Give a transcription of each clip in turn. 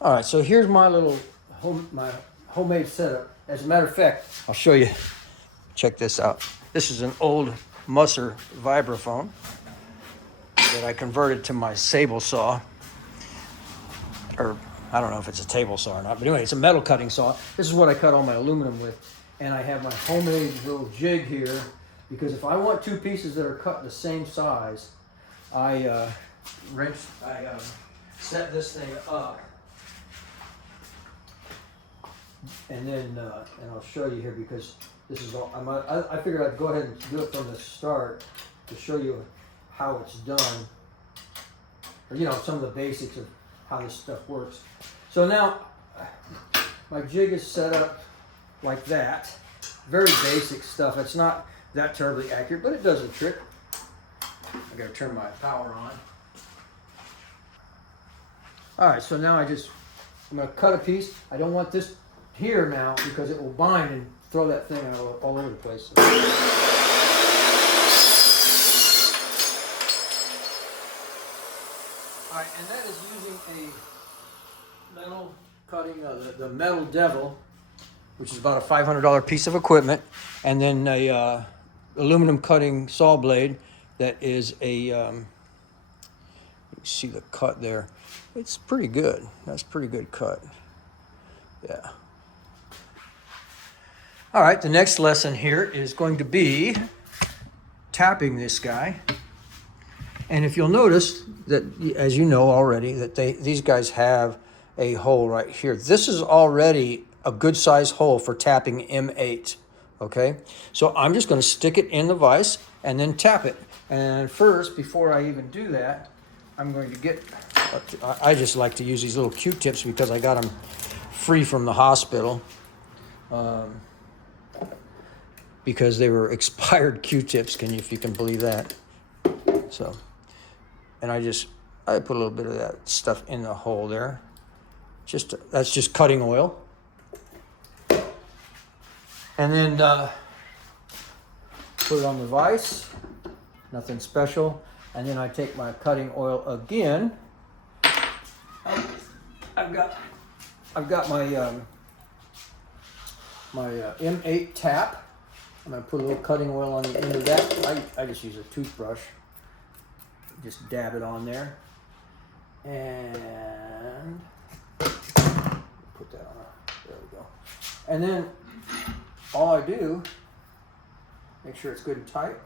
All right, so here's my little my homemade setup. As a matter of fact, I'll show you. Check this out. This is an old Musser vibraphone that I converted to my Sable saw, or I don't know if it's a table saw or not, but anyway, it's a metal cutting saw. This is what I cut all my aluminum with, and I have my homemade little jig here because if I want two pieces that are cut the same size, I set this thing up. And then, and I'll show you here because this is all, I figured I'd go ahead and do it from the start to show you how it's done, or you know, some of the basics of how this stuff works. So now, my jig is set up like that. Very basic stuff. It's not that terribly accurate, but it does the trick. I gotta turn my power on. All right, so now I'm gonna cut a piece. I don't want this here now because it will bind and throw that thing all over the place. All right, and that is using a metal cutting, the Metal Devil, which is about a $500 piece of equipment, and then a aluminum cutting saw blade that is a, you see the cut there. It's pretty good. That's a pretty good cut. Yeah. All right, the next lesson here is going to be tapping this guy. And if you'll notice that, as you know already, that these guys have a hole right here. This is already a good size hole for tapping M8, okay? So I'm just gonna stick it in the vise and then tap it. And first, before I even do that, I'm going to get, I just like to use these little Q-tips because I got them free from the hospital. Because they were expired Q-tips, if you can believe that. So, and I put a little bit of that stuff in the hole there. That's just cutting oil. And then put it on the vise, nothing special. And then I take my cutting oil again. I've got my M8 tap. I'm gonna put a little cutting oil on the end of that. I just use a toothbrush. Just dab it on there. And put that on there we go. And then all I do, make sure it's good and tight.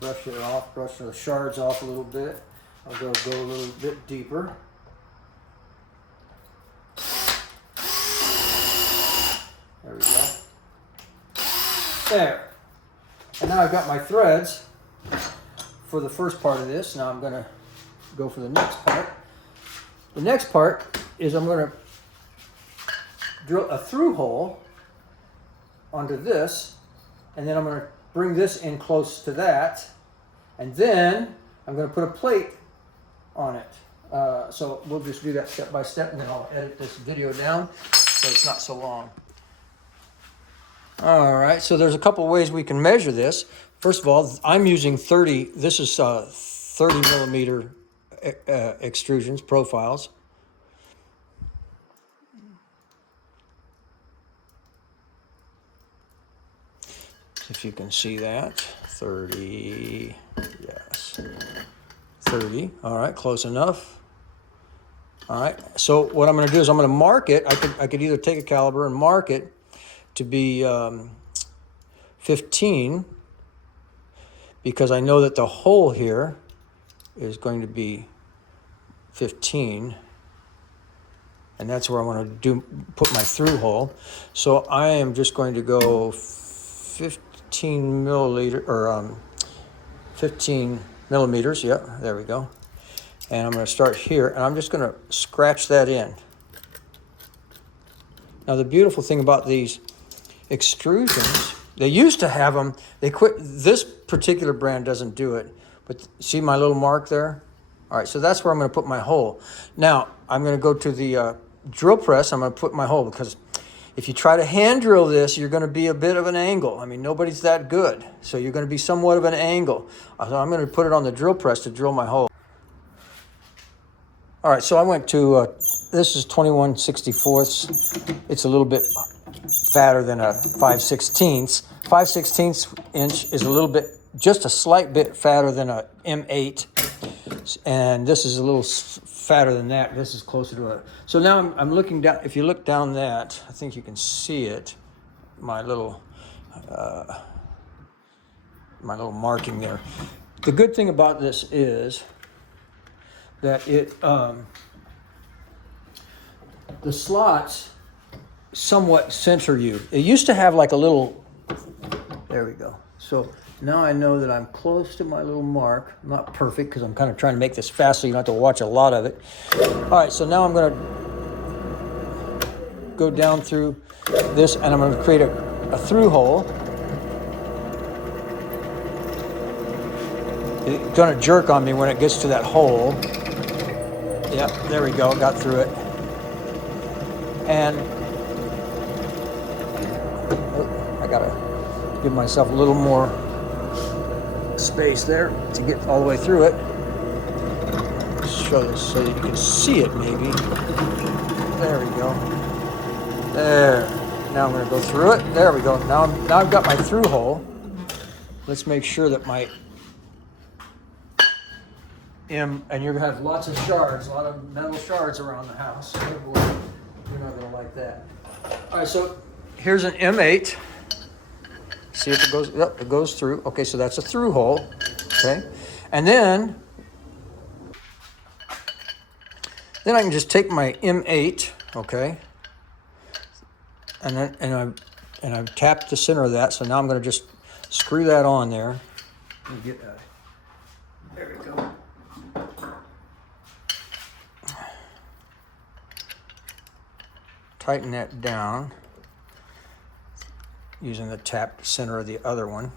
Brush it off, brush the shards off a little bit. I'll go a little bit deeper. There we go. There. And now I've got my threads for the first part of this. Now I'm going to go for the next part. The next part is I'm going to drill a through hole onto this, and then I'm going to bring this in close to that, and then I'm going to put a plate on it. So we'll just do that step by step, and then I'll edit this video down so it's not so long. All right, so there's a couple ways we can measure this. First of all, I'm using 30, this is 30 millimeter extrusions, profiles. If you can see that, 30, yes, 30, all right, close enough. All right, so what I'm gonna do is I'm gonna mark it. I could either take a caliber and mark it to be 15, because I know that the hole here is going to be 15, and that's where I want to put my through hole. So I am just going to go 15 milliliter, or 15 millimeters, yeah, there we go. And I'm going to start here, and I'm just going to scratch that in. Now the beautiful thing about these extrusions, they used to have them, they quit, this particular brand doesn't do it, but see my little mark there? All right, so that's where I'm going to put my hole. Now I'm going to go to the drill press. I'm going to put my hole, because If you try to hand drill this, you're going to be a bit of an angle. I mean, nobody's that good. So you're going to be somewhat of an angle. So I'm going to put it on the drill press to drill my hole. All right, so I went to, this is 21/64. It's a little bit fatter than a 5/16. 5/16 inch is a little bit, just a slight bit fatter than a M8. And this is a little fatter than that. This is closer to a, so now I'm looking down. If you look down that, I think you can see it, my little marking there. The good thing about this is that it, the slots somewhat center you. It used to have like a little, there we go. So now I know that I'm close to my little mark. Not perfect because I'm kind of trying to make this fast so you don't have to watch a lot of it. All right, so now I'm going to go down through this and I'm going to create a through hole. It's going to jerk on me when it gets to that hole. Yep, there we go, got through it. And I got to give myself a little more space there to get all the way through it. Show this so that you can see it maybe. There we go. There. Now I'm going to go through it. There we go. Now I've got my through hole. Let's make sure that my and you're going to have lots of shards, a lot of metal shards around the house. Oh boy, you're not going to like that. All right, so here's an M8. See if it goes, yep, it goes through. Okay, so that's a through hole, okay? And then I can just take my M8, okay? And I've tapped the center of that, so now I'm gonna just screw that on there. Let me get that. There we go. Tighten that down using the tapped center of the other one.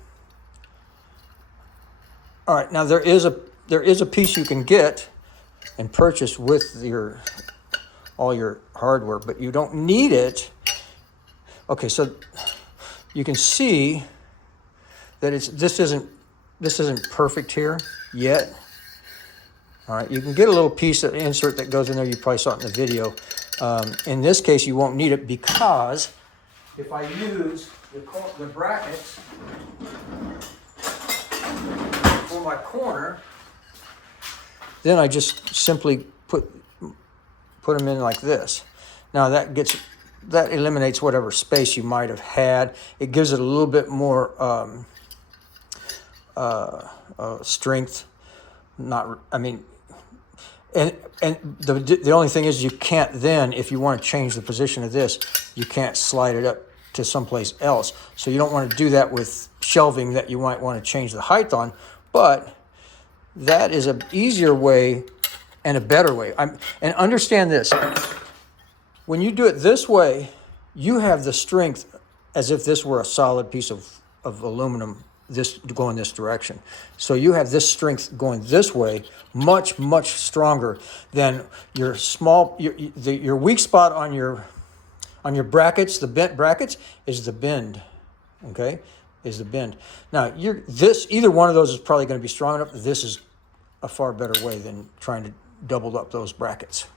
All right, now there is a piece you can get and purchase with all your hardware, but you don't need it. Okay, so you can see that this isn't perfect here yet. All right, you can get a little piece of insert that goes in there. You probably saw it in the video. In this case, you won't need it because if I use the brackets for my corner, then I just simply put them in like this. Now that eliminates whatever space you might have had. It gives it a little bit more strength. And the only thing is you can't then, if you want to change the position of this, you can't slide it up to someplace else. So you don't want to do that with shelving that you might want to change the height on, but that is an easier way and a better way. And understand this, when you do it this way, you have the strength as if this were a solid piece of aluminum going this direction. So you have this strength going this way, much, much stronger than your your weak spot on your brackets, the bent brackets, is the bend, okay? Is the bend. Now, either one of those is probably going to be strong enough. This is a far better way than trying to double up those brackets.